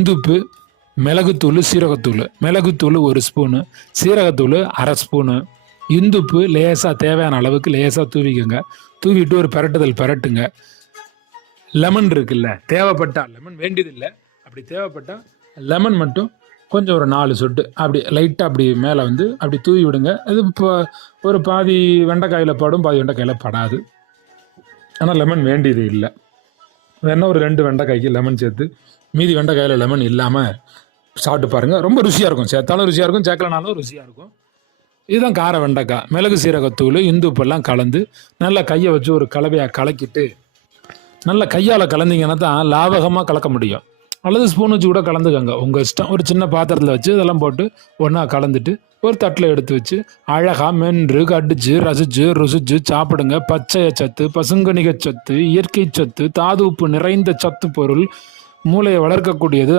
இந்துப்பு, மிளகுத்தூள், சீரகத்தூள். மிளகுத்தூள் 1 ஸ்பூனு, சீரகத்தூள் 1/2 ஸ்பூனு. இந்துப்பு லேசாக தேவையான அளவுக்கு லேசாக தூவிக்கோங்க. தூவிட்டு ஒரு பெரட்டுங்க. லெமன் இருக்குல்ல, தேவைப்பட்டா லெமன் வேண்டியதில்லை, அப்படி தேவைப்பட்டால் லெமன் மட்டும் கொஞ்சம் ஒரு 4 சொட்டு அப்படி லைட்டாக அப்படி மேலே வந்து அப்படி தூவி விடுங்க. அது இப்போ ஒரு பாதி வெண்டைக்காயில் படும், பாதி வெண்டைக்காயில் படாது. ஆனால் லெமன் வேண்டியது இல்லை. வேணா ஒரு 2 வெண்டைக்காய்க்கு லெமன் சேர்த்து மீதி வெண்டைக்காயில் லெமன் இல்லாமல் சாப்பிட்டு பாருங்கள். ரொம்ப ருசியாக இருக்கும். சேர்த்தாலும் ருசியாக இருக்கும், சேர்க்கலனாலும் ருசியாக இருக்கும். இதுதான் கார வெண்டைக்காய். மிளகு சீரகத்தூள், இந்துப்பெல்லாம் கலந்து நல்லா கையை வச்சு ஒரு கலவையாக கலக்கிட்டு நல்லா கையால் கலந்தீங்கன்னா தான் லாபகமாக கலக்க முடியும். அல்லது ஸ்பூன் வச்சு கூட கலந்துக்கோங்க, உங்கள் இஷ்டம். ஒரு சின்ன பாத்திரத்தில் வச்சு இதெல்லாம் போட்டு ஒன்றா கலந்துட்டு ஒரு தட்டில் எடுத்து வச்சு அழகாக மென்று கடிச்சு ரசித்து ருசிச்சு சாப்பிடுங்க. பச்சைய சத்து, பசுங்கணிக சத்து, இயற்கை சத்து, தாது உப்பு நிறைந்த சத்து பொருள், மூளையை வளர்க்கக்கூடியது.